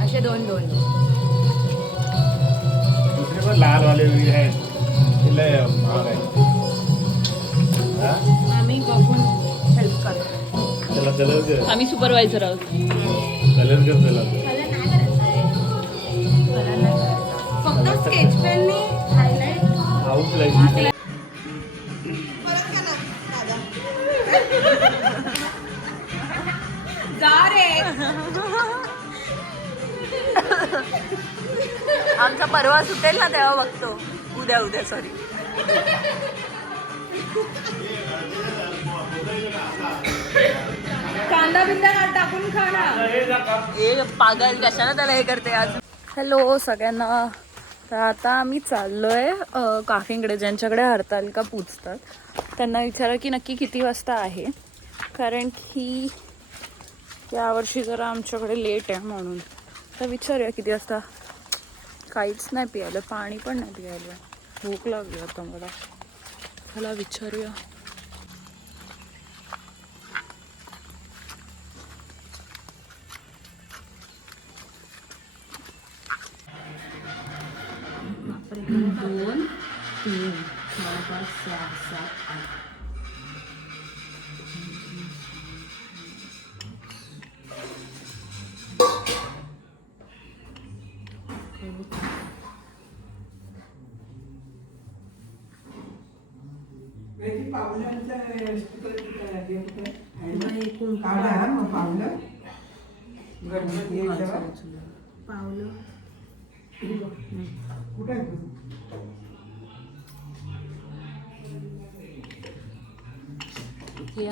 असे दोन दोन. दुसरे पण लहान वाले आहेत ते लय महाग आहे. हा? आम्ही बघून हेल्प करतो. त्याला कलर कर आम्ही सुपरवायझर आहोत. कलर कर त्याला फक्त स्केच पेनने हाऊस लागली जा रे आमचा परवा सुटेल ना तेव्हा बघतो. उद्या उद्या सॉरी कांदा बिंदा टाकून खा ना. ए पागल कशाला त्याला हे करते आज? हॅलो सगळ्यांना. तर आता आम्ही चाललोय अ, काकींकडे ज्यांच्याकडे हरतालिका पूजतात. त्यांना विचारा की नक्की किती वाजता आहे. कारण की यावर्षी जरा आमच्याकडे लेट आहे म्हणून. तर विचारूया किती वाजता. काहीच नाही प्यायलं पाणी पण नाही प्यायलं. भूक लागली आता मला. मला विचारूया. दोन तीन चार पाच सहा सात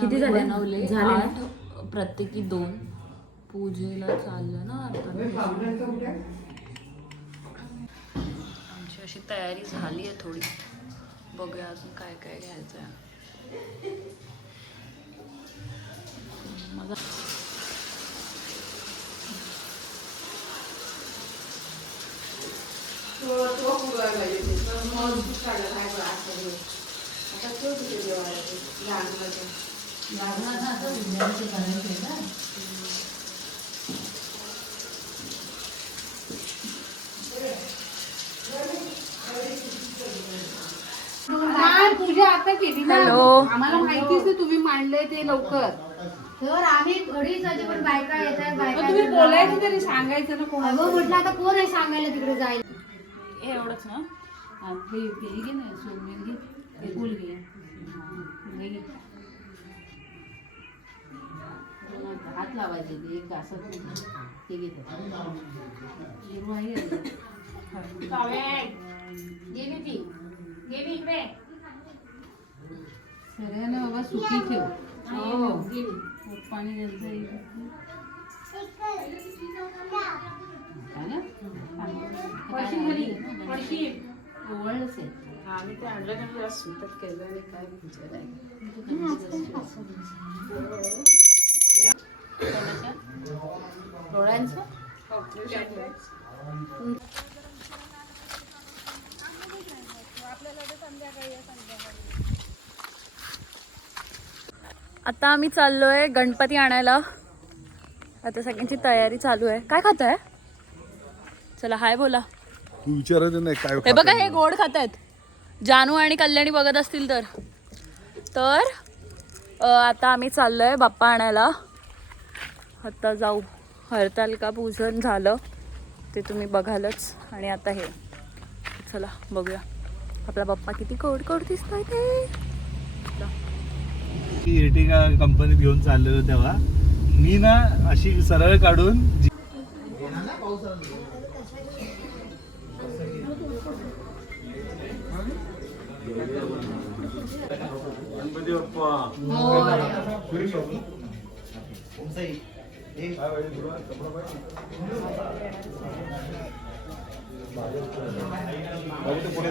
किती झाले? बनवले आठ प्रत्येकी दोन. पूजेला चाललं ना आता. आमची अशी तयारी झाली आहे थोडी. बघूया अजून काय काय घ्यायचं आहे माझा नाही, पूजा आता केली ना. हॅलो. आम्हाला माहितीच नाही तुम्ही मांडलंय ते लवकर. तर आम्ही अडीच वाजेपर्यंत बायका येतात बायका तुम्ही बोलायचं तरी सांगायचं ना कोणाला? अगं म्हटलं आता कोण आहे सांगायला तिकडे जायला? हे एवढंच ना. हे केली घे ना सोडून घे. हे फुल घे. हा, हे घे. हात लावायचे ते एक घासत ते. घेत हिरव आहे सगळ्यांना बाबा सुखी ठेव. हो. हे ना? ओवळलंच आहे. आम्ही ते आणलं का तुला सुतत केलं आणि काय विचाराय कोणाच्या? डोळ्यांचं? आता आम्ही चाललोय गणपती आणायला. आता सगळ्यांची तयारी चालू आहे. काय खात आहे चला हाय बोला. तू विचारायचं नाही काय हे बघा हे गोड खात आहेत जानू आणि कल्याणी बघत असतील तर. तर अ, आता आम्ही चाललोय बाप्पा आणायला. आता जाऊ. हरतालिका पूजन झालं. ते तुम्ही बघालच. आणि आता हे. चला बघूया. आपला बाप्पा किती गोड गोड दिसतोय ते की एर्टिगा कंपनीत घेऊन चाललेलो तेव्हा. मी ना अशी सरळ काढून पुढे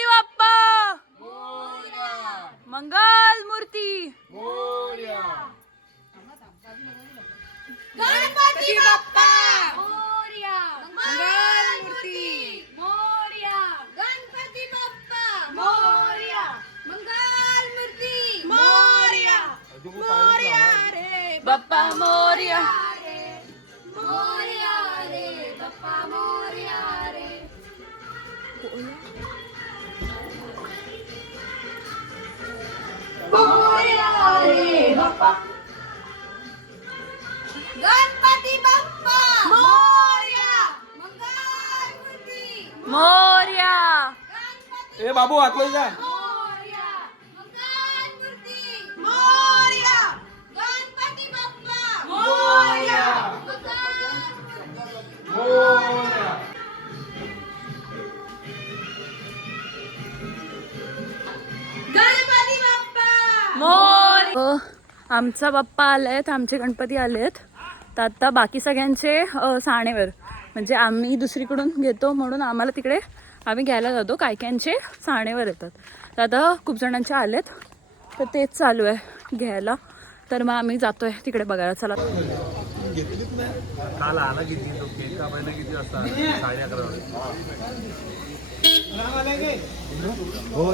मंगल मूर्ती गणपती बाप्पा! रे बाप्पा गणपती बाप्पा. मोरया मोर्या ए बाबू आतमध्ये जा. मोरया. गणपती बाप्पा. मोरया. आमचा बाप्पा आलायत आमचे गणपती आलेत. तर आता बाकी सगळ्यांचे साणेवर. म्हणजे आम्ही दुसरीकडून घेतो म्हणून आम्हाला तिकडे आम्ही घ्यायला जातो. काय कायांचे साणेवर येतात. तर आता खूप जणांचे आलेत. तर तेच चालू आहे घ्यायला. तर मग आम्ही जातो आहे तिकडे बघायला. चला. काल आला किती? तो केक कापायला किती वाजता? साडे अकरा वाजता. हो.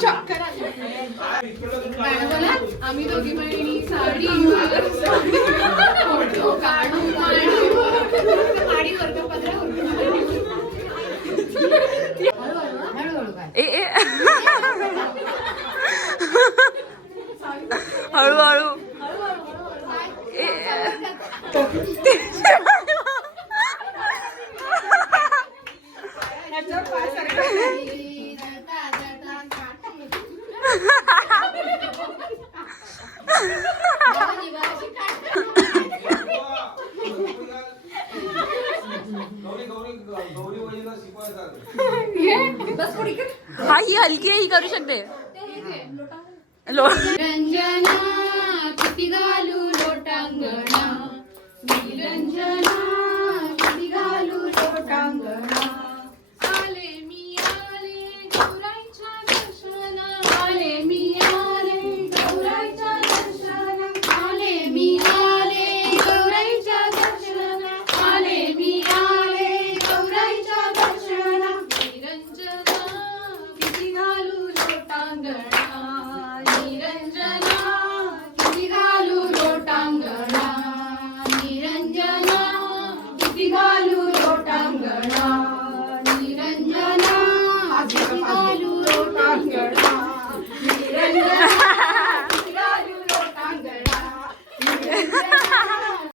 चक्कर आम्ही दोघी बहिणी साडी फोटो काढू हळूहळू काय ए ए हळूहळू ए, हा ही हलकी आहे ही करू शकते. लो. निरंजना किती घालू